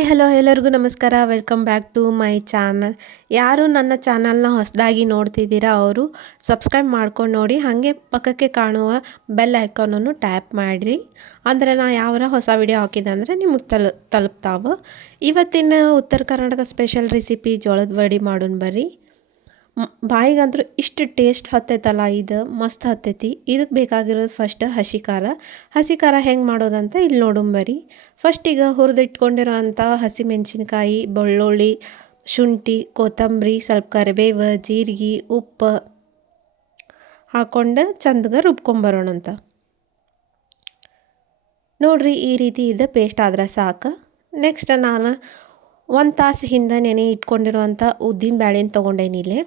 Hi hello ಎಲ್ಲರಿಗೂ ನಮಸ್ಕಾರ. Welcome back to my channel. ಯಾರು ನನ್ನ ಚಾನಲ್ನ ಹೊಸದಾಗಿ ನೋಡ್ತಿದ್ದೀರಾ ಅವರು ಸಬ್ಸ್ಕ್ರೈಬ್ ಮಾಡ್ಕೊಂಡು ನೋಡಿ, ಹಾಗೆ ಪಕ್ಕಕ್ಕೆ ಕಾಣುವ ಬೆಲ್ ಐಕಾನನ್ನು ಟ್ಯಾಪ್ ಮಾಡಿರಿ. ಅಂದರೆ ನಾ ಯಾವರ ಹೊಸ ವಿಡಿಯೋ ಹಾಕಿದೆ ಅಂದರೆ ನಿಮಗೆ ತಲುಪ್ತಾವೆ. ಇವತ್ತಿನ ಉತ್ತರ ಕರ್ನಾಟಕ ಸ್ಪೆಷಲ್ ರೆಸಿಪಿ ಜೋಳದ ವಡೆ ಮಾಡೋಣ ಬರ್ರಿ. ಬಾಯಿಗಂತೂ ಇಷ್ಟು ಟೇಸ್ಟ್ ಹತ್ತೈತಲ್ಲ, ಇದು ಮಸ್ತ್ ಹತ್ತೈತಿ. ಇದಕ್ಕೆ ಬೇಕಾಗಿರೋದು ಫಸ್ಟ್ ಹಸಿ ಖಾರ ಹೆಂಗೆ ಮಾಡೋದಂತ ಇಲ್ಲಿ ನೋಡುಂಬರಿ. ಫಸ್ಟ್ ಈಗ ಹುರಿದಿಟ್ಕೊಂಡಿರೋ ಅಂಥ ಹಸಿಮೆಣಸಿನ್ಕಾಯಿ, ಬೆಳ್ಳುಳ್ಳಿ, ಶುಂಠಿ, ಕೊತ್ತಂಬರಿ, ಸ್ವಲ್ಪ ಕರಿಬೇವು, ಜೀರಿಗೆ, ಉಪ್ಪು ಹಾಕ್ಕೊಂಡು ಚಂದಗೆ ರುಬ್ಕೊಂಬರೋಣಂತ. ನೋಡ್ರಿ, ಈ ರೀತಿ ಇದು ಪೇಸ್ಟ್ ಆದ್ರೆ ಸಾಕು. ನೆಕ್ಸ್ಟ್ ನಾನು 1 ತಾಸು ಹಿಂದೆ ನೆನೆ ಇಟ್ಕೊಂಡಿರೋವಂಥ ಉದ್ದಿನ ಬ್ಯಾಳೆನ ತೊಗೊಂಡೇನಿಲ್ಲಿ.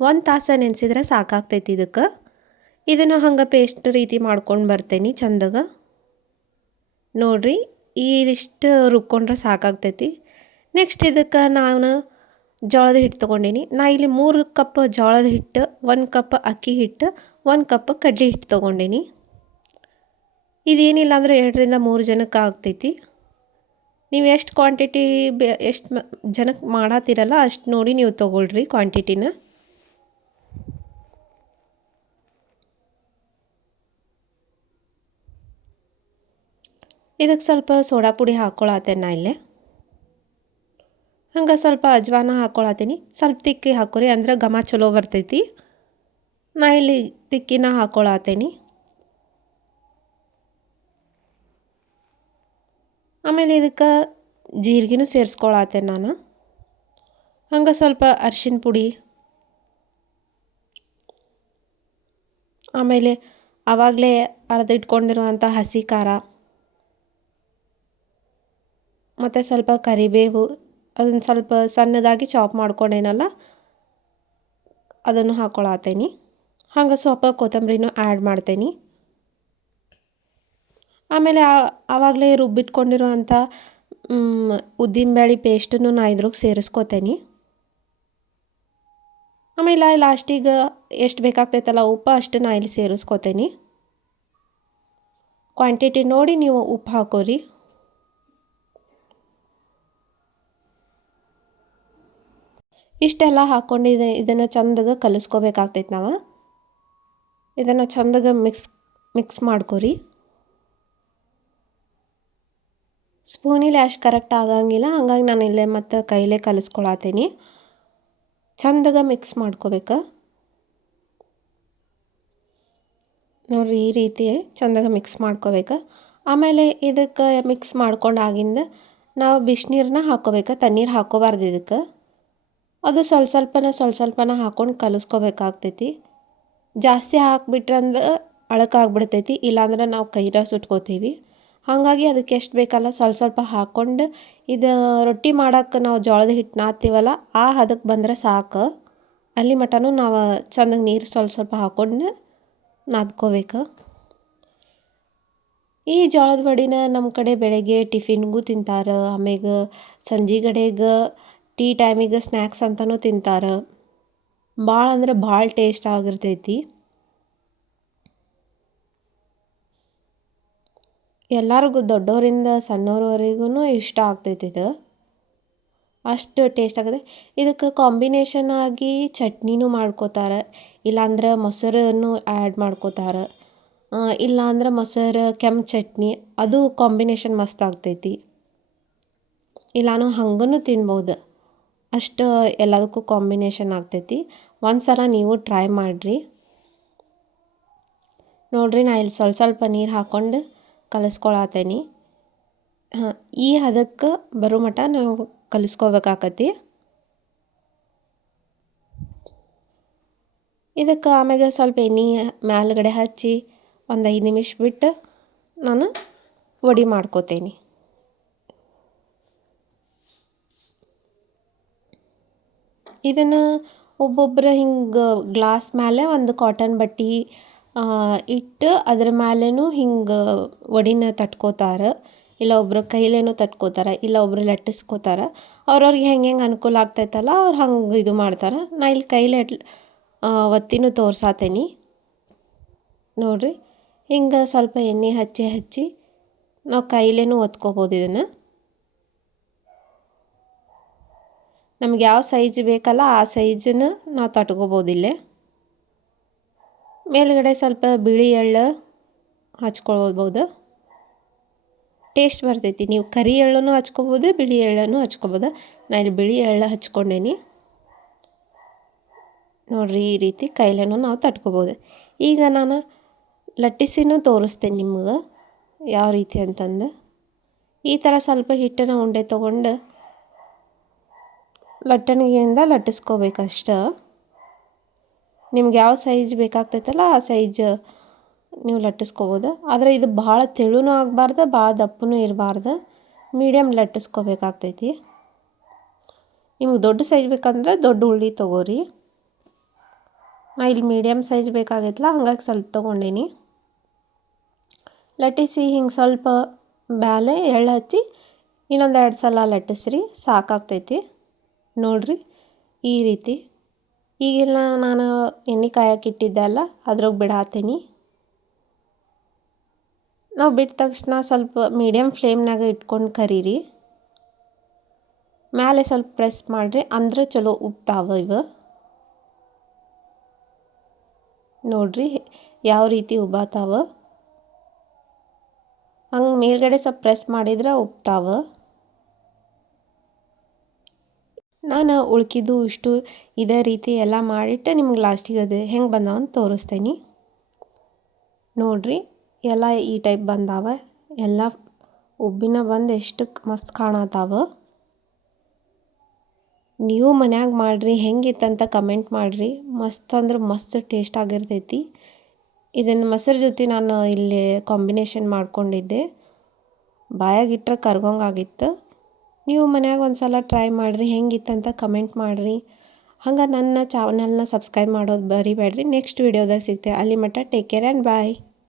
1 ತಾಸು ನೆನೆಸಿದ್ರೆ ಸಾಕಾಗ್ತೈತಿ ಇದಕ್ಕೆ. ಇದನ್ನು ಹಂಗೆ ಪೇಸ್ಟ್ ರೀತಿ ಮಾಡ್ಕೊಂಡು ಬರ್ತೇನೆ ಚಂದಗೆ. ನೋಡಿರಿ, ಇಷ್ಟು ರುಬ್ಕೊಂಡ್ರೆ ಸಾಕಾಗ್ತೈತಿ. ನೆಕ್ಸ್ಟ್ ಇದಕ್ಕೆ ನಾನು ಜೋಳದ ಹಿಟ್ಟು ತೊಗೊಂಡೀನಿ. ನಾ ಇಲ್ಲಿ 3 ಕಪ್ ಜೋಳದ ಹಿಟ್ಟು, 1 ಕಪ್ ಅಕ್ಕಿ ಹಿಟ್ಟು, 1 ಕಪ್ ಕಡಲೆ ಹಿಟ್ಟು ತೊಗೊಂಡೀನಿ. ಇದೇನಿಲ್ಲ ಅಂದರೆ 2ರಿಂದ 3 ಜನಕ್ಕೆ ಆಗ್ತೈತಿ. ನೀವು ಎಷ್ಟು ಕ್ವಾಂಟಿಟಿ ಎಷ್ಟು ಜನಕ್ಕೆ ಮಾಡತ್ತೀರಲ್ಲ ಅಷ್ಟು ನೋಡಿ ನೀವು ತೊಗೊಳ್ರಿ ಕ್ವಾಂಟಿಟಿನ. ಇದಕ್ಕೆ ಸ್ವಲ್ಪ ಸೋಡಾ ಪುಡಿ ಹಾಕ್ಕೊಳತ್ತೇನೆ ನಾ ಇಲ್ಲೇ. ಹಂಗೆ ಸ್ವಲ್ಪ ಅಜ್ವಾನ ಹಾಕ್ಕೊಳತ್ತೀನಿ. ಸ್ವಲ್ಪ ತಿಕ್ಕಿ ಹಾಕೋರಿ, ಅಂದ್ರೆ ಘಮ ಚಲೋ ಬರ್ತೈತಿ. ನಾ ಇಲ್ಲಿ ತಿಕ್ಕಿನ ಹಾಕ್ಕೊಳತ್ತೇನೆ. ಆಮೇಲೆ ಇದಕ್ಕೆ ಜೀರಿಗೆನೂ ಸೇರಿಸ್ಕೊಳತ್ತೇನೆ ನಾನು. ಹಂಗೆ ಸ್ವಲ್ಪ ಅರಿಶಿನ ಪುಡಿ, ಆಮೇಲೆ ಆವಾಗಲೇ ಅರೆದಿಟ್ಕೊಂಡಿರುವಂಥ ಹಸಿ ಖಾರ, ಮತ್ತು ಸ್ವಲ್ಪ ಕರಿಬೇವು, ಅದನ್ನು ಸ್ವಲ್ಪ ಸಣ್ಣದಾಗಿ ಚಾಪ್ ಮಾಡ್ಕೊಂಡೇನಲ್ಲ ಅದನ್ನು ಹಾಕ್ಕೊಳತ್ತೇನೆ. ಹಂಗೆ ಸ್ವಲ್ಪ ಕೊತ್ತಂಬರಿನೂ ಆ್ಯಡ್ ಮಾಡ್ತೇನೆ. ಆಮೇಲೆ ಆವಾಗಲೇ ರುಬ್ಬಿಟ್ಕೊಂಡಿರುವಂಥ ಉದ್ದಿನಬೇಳೆ ಪೇಸ್ಟನ್ನು ನಾ ಇದ್ರಾಗ ಸೇರಿಸ್ಕೊತೇನೆ. ಆಮೇಲೆ ಲಾಸ್ಟಿಗೆ ಎಷ್ಟು ಬೇಕಾಗ್ತೈತಲ್ಲ ಉಪ್ಪು ಅಷ್ಟು ನಾ ಇಲ್ಲಿ ಸೇರಿಸ್ಕೊತೇನೆ. ಕ್ವಾಂಟಿಟಿ ನೋಡಿ ನೀವು ಉಪ್ಪು ಹಾಕೋರಿ. ಇಷ್ಟೆಲ್ಲ ಹಾಕ್ಕೊಂಡು ಇದನ್ನು ಚಂದಗೆ ಕಲಿಸ್ಕೋಬೇಕಾಗ್ತೈತೆ ನಾವು. ಇದನ್ನು ಚಂದಗೆ ಮಿಕ್ಸ್ ಮಾಡ್ಕೊರಿ. ಸ್ಪೂನಿಲಿ ಅಷ್ಟು ಕರೆಕ್ಟ್ ಆಗಂಗಿಲ್ಲ, ಹಂಗಾಗಿ ನಾನು ಇಲ್ಲೇ ಮತ್ತು ಕೈಲೇ ಕಲಿಸ್ಕೊಳತ್ತೀನಿ. ಚಂದಗೆ ಮಿಕ್ಸ್ ಮಾಡ್ಕೋಬೇಕು ನೋಡಿರಿ, ಈ ರೀತಿ ಚಂದಗೆ ಮಿಕ್ಸ್ ಮಾಡ್ಕೋಬೇಕು. ಆಮೇಲೆ ಇದಕ್ಕೆ ಮಿಕ್ಸ್ ಮಾಡ್ಕೊಂಡಾಗಿಂದ ನಾವು ಬಿಸಿನೀರನ್ನ ಹಾಕ್ಕೋಬೇಕು, ತಣ್ಣೀರು ಹಾಕ್ಕೋಬಾರ್ದು ಇದಕ್ಕೆ. ಅದು ಸ್ವಲ್ಪ ಹಾಕ್ಕೊಂಡು ಕಲಿಸ್ಕೋಬೇಕಾಗ್ತೈತಿ. ಜಾಸ್ತಿ ಹಾಕ್ಬಿಟ್ರಂದ್ರೆ ಅಳಕಾಗ್ಬಿಡ್ತೈತಿ, ಇಲ್ಲಾಂದ್ರೆ ನಾವು ಕೈರ ಸುಟ್ಕೋತೀವಿ. ಹಾಗಾಗಿ ಅದಕ್ಕೆ ಎಷ್ಟು ಬೇಕಲ್ಲ ಸ್ವಲ್ಪ ಹಾಕ್ಕೊಂಡು, ಇದು ರೊಟ್ಟಿ ಮಾಡೋಕ್ಕೆ ನಾವು ಜೋಳದ ಹಿಟ್ಟು ನಾದ್ತೀವಲ್ಲ ಆ ಹದಕ್ಕೆ ಬಂದರೆ ಸಾಕು. ಅಲ್ಲಿ ಮಟನೂ ನಾವು ಚಂದಗೆ ನೀರು ಸ್ವಲ್ಪ ಹಾಕ್ಕೊಂಡು ನಾದ್ಕೋಬೇಕು. ಈ ಜೋಳದ ವಡಿನ ನಮ್ಮ ಕಡೆ ಬೆಳಗ್ಗೆ ಟಿಫಿನ್ಗೂ ತಿಂತಾರೆ, ಆಮೇಲೆ ಸಂಜೆಗಡೆಗೆ ಟೀ ಟೈಮಿಗೆ ಸ್ನ್ಯಾಕ್ಸ್ ಅಂತಲೂ ತಿಂತಾರೆ. ಭಾಳ ಅಂದ್ರೆ ಭಾಳ ಟೇಸ್ಟ್ ಆಗಿರ್ತೈತಿ. ಎಲ್ಲರಿಗೂ ದೊಡ್ಡವರಿಂದ ಸಣ್ಣವ್ರವರೆಗೂ ಇಷ್ಟ ಆಗ್ತೈತಿ ಇದು. ಅಷ್ಟು ಟೇಸ್ಟ್ ಆಗುತ್ತೆ. ಇದಕ್ಕೆ ಕಾಂಬಿನೇಷನ್ ಆಗಿ ಚಟ್ನಿನೂ ಮಾಡ್ಕೋತಾರೆ, ಇಲ್ಲಾಂದ್ರೆ ಮೊಸರನ್ನು ಆ್ಯಡ್ ಮಾಡ್ಕೋತಾರೆ, ಇಲ್ಲಾಂದ್ರೆ ಮೊಸರು ಕೆಂಪು ಚಟ್ನಿ, ಅದು ಕಾಂಬಿನೇಷನ್ ಮಸ್ತ್ ಆಗ್ತೈತಿ. ಇಲ್ಲಾನು ಹಂಗೂ ತಿನ್ಬೋದು. ಅಷ್ಟು ಎಲ್ಲದಕ್ಕೂ ಕಾಂಬಿನೇಷನ್ ಆಗ್ತೈತಿ. ಒಂದು ಸಲ ನೀವು ಟ್ರೈ ಮಾಡಿರಿ. ನೋಡಿರಿ, ನಾ ಇಲ್ಲಿ ಸ್ವಲ್ಪ ನೀರು ಹಾಕ್ಕೊಂಡು ಕಲಿಸ್ಕೊಳತ್ತೇನೆ. ಈ ಹದಕ್ಕೆ ಬರೋ ಮಟ್ಟ ನಾವು ಕಲಿಸ್ಕೋಬೇಕಾಕತಿ. ಇದಕ್ಕೆ ಆಮೇಲೆ ಸ್ವಲ್ಪ ಎಣ್ಣೆ ಮೇಲ್ಗಡೆ ಹಚ್ಚಿ ಒಂದು 5 ನಿಮಿಷ ಬಿಟ್ಟು ನಾನು ವಡೆ ಮಾಡ್ಕೋತೇನೆ. ಇದನ್ನು ಒಬ್ಬೊಬ್ಬರು ಹಿಂಗೆ ಗ್ಲಾಸ್ ಮೇಲೆ ಒಂದು ಕಾಟನ್ ಬಟ್ಟೆ ಇಟ್ಟು ಅದ್ರ ಮೇಲೇನೂ ಹಿಂಗೆ ವಡಿನ ತಟ್ಕೋತಾರೆ, ಇಲ್ಲ ಒಬ್ರು ಕೈಲೇನೂ ತಟ್ಕೋತಾರೆ, ಇಲ್ಲ ಒಬ್ರು ಲಟ್ಟಿಸ್ಕೋತಾರೆ. ಅವ್ರವ್ರಿಗೆ ಹೆಂಗೆ ಅನುಕೂಲ ಆಗ್ತೈತಲ್ಲ ಅವ್ರು ಹಂಗೆ ಇದು ಮಾಡ್ತಾರೆ. ನಾ ಇಲ್ಲಿ ಕೈಲೇ ಒತ್ತಿನೂ ತೋರ್ಸಾತೇನೆ. ನೋಡಿರಿ, ಹಿಂಗೆ ಸ್ವಲ್ಪ ಎಣ್ಣೆ ಹಚ್ಚಿ ನಾವು ಕೈಲೇನೂ ಒತ್ಕೋಬೋದು ಇದನ್ನು. ನಮ್ಗೆ ಯಾವ ಸೈಜ್ ಬೇಕಲ್ಲ ಆ ಸೈಜನ್ನು ನಾವು ತಟ್ಕೋಬೋದಿಲ್ಲೇ. ಮೇಲ್ಗಡೆ ಸ್ವಲ್ಪ ಬಿಳಿ ಎಳ್ಳು ಹಚ್ಕೊಳ್ಬೋದು, ಟೇಸ್ಟ್ ಬರ್ತೈತಿ. ನೀವು ಕರಿ ಎಳ್ಳನ್ನು ಹಚ್ಕೊಬೋದು, ಬಿಳಿ ಎಳ್ಳನ್ನು ಹಚ್ಕೊಬೋದು. ನಾನು ಇಲ್ಲಿ ಬಿಳಿ ಎಳ್ಳು ಹಚ್ಕೊಂಡೇನಿ ನೋಡಿರಿ. ಈ ರೀತಿ ಕೈಲೇನೂ ನಾವು ತಟ್ಕೊಬೋದು. ಈಗ ನಾನು ಲಟ್ಟಿಸಿನೂ ತೋರಿಸ್ತೇನೆ ನಿಮ್ಗೆ ಯಾವ ರೀತಿ ಅಂತಂದು. ಈ ಥರ ಸ್ವಲ್ಪ ಹಿಟ್ಟಿನ ಉಂಡೆ ತೊಗೊಂಡು ಲಟ್ಟಣಿಗೆಯಿಂದ ಲಟ್ಟಿಸ್ಕೋಬೇಕಷ್ಟ. ನಿಮ್ಗೆ ಯಾವ ಸೈಜ್ ಬೇಕಾಗ್ತೈತಲ್ಲ ಆ ಸೈಜ್ ನೀವು ಲಟ್ಟಿಸ್ಕೋಬೋದು. ಆದರೆ ಇದು ಭಾಳ ತೆಳುನೂ ಆಗಬಾರ್ದು, ಭಾಳ ದಪ್ಪನೂ ಇರಬಾರ್ದು, ಮೀಡಿಯಮ್ ಲಟ್ಟಿಸ್ಕೋಬೇಕಾಗ್ತೈತಿ. ನಿಮ್ಗೆ ದೊಡ್ಡ ಸೈಜ್ ಬೇಕಂದ್ರೆ ದೊಡ್ಡ ಉಳ್ಳಿ ತೊಗೋರಿ. ನಾ ಇಲ್ಲಿ ಮೀಡಿಯಮ್ ಸೈಜ್ ಬೇಕಾಗೈತಲ್ಲ ಹಂಗಾಗಿ ಸ್ವಲ್ಪ ತೊಗೊಂಡೀನಿ. ಲಟ್ಟಿಸಿ ಹಿಂಗೆ ಸ್ವಲ್ಪ ಬ್ಯಾಲೆ ಎಳ್ಳು ಹಚ್ಚಿ ಇನ್ನೊಂದು 2 ಸಲ ಲಟ್ಟಿಸ್ರಿ, ಸಾಕಾಗ್ತೈತಿ ನೋಡಿರಿ. ಈ ರೀತಿ ಈಗೆಲ್ಲ ನಾನು ಎಣ್ಣೆ ಕಾಯಕ್ಕೆ ಇಟ್ಟಿದ್ದೆ ಅಲ್ಲ ಅದ್ರಾಗ ಬಿಡಾತೀನಿ. ನಾವು ಬಿಟ್ಟ ತಕ್ಷಣ ಸ್ವಲ್ಪ ಮೀಡಿಯಮ್ ಫ್ಲೇಮ್ನಾಗ ಇಟ್ಕೊಂಡು ಕರೀರಿ. ಮೇಲೆ ಸ್ವಲ್ಪ ಪ್ರೆಸ್ ಮಾಡಿರಿ, ಅಂದ್ರೆ ಚಲೋ ಉಪ್ತಾವ ಇವು. ನೋಡಿರಿ ಯಾವ ರೀತಿ ಉಬ್ಬಾತಾವ. ಹಂಗೆ ಮೇಲ್ಗಡೆ ಸ್ವಲ್ಪ ಪ್ರೆಸ್ ಮಾಡಿದ್ರೆ ಉಪ್ತಾವ. ನಾನು ಉಳ್ಕಿದ್ದು ಇಷ್ಟು ಇದೇ ರೀತಿ ಎಲ್ಲ ಮಾಡಿಟ್ಟು ನಿಮ್ಗೆ ಲಾಸ್ಟಿಗೆ ಅದು ಹೆಂಗೆ ಬಂದಾವ ಅಂತ ತೋರಿಸ್ತೇನೆ ನೋಡಿರಿ. ಎಲ್ಲ ಈ ಟೈಪ್ ಬಂದಾವ, ಎಲ್ಲ ಉಬ್ಬಿನ ಬಂದು ಎಷ್ಟು ಮಸ್ತ್ ಕಾಣತ್ತಾವ. ನೀವು ಮನ್ಯಾಗ ಮಾಡಿರಿ, ಹೆಂಗಿತ್ತಂತ ಕಮೆಂಟ್ ಮಾಡಿರಿ. ಮಸ್ತ್ ಅಂದ್ರೆ ಮಸ್ತ್ ಟೇಸ್ಟ್ ಆಗಿರ್ತೈತಿ. ಇದನ್ನು ಮೊಸರು ಜೊತೆ ನಾನು ಇಲ್ಲಿ ಕಾಂಬಿನೇಷನ್ ಮಾಡ್ಕೊಂಡಿದ್ದೆ, ಬಾಯಾಗಿಟ್ರೆ ಕರ್ಗೋಂಗಾಗಿತ್ತು. ನೀವು ಮನ್ಯಾಗ ಒಂದು ಸಲ ಟ್ರೈ ಮಾಡಿರಿ, ಹೆಂಗಿತ್ತಂತ ಕಮೆಂಟ್ ಮಾಡಿರಿ. ಹಂಗೆ ನನ್ನ ಚಾನಲ್ನ ಸಬ್ಸ್ಕ್ರೈಬ್ ಮಾಡೋದು ಬರಿಬೇಡ್ರಿ. ನೆಕ್ಸ್ಟ್ ವೀಡಿಯೋದಾಗ ಸಿಗ್ತೇವೆ. ಅಲ್ಲಿ ಮಟ್ಟ ಟೇಕ್ ಕೇರ್ ಆ್ಯಂಡ್ ಬಾಯ್.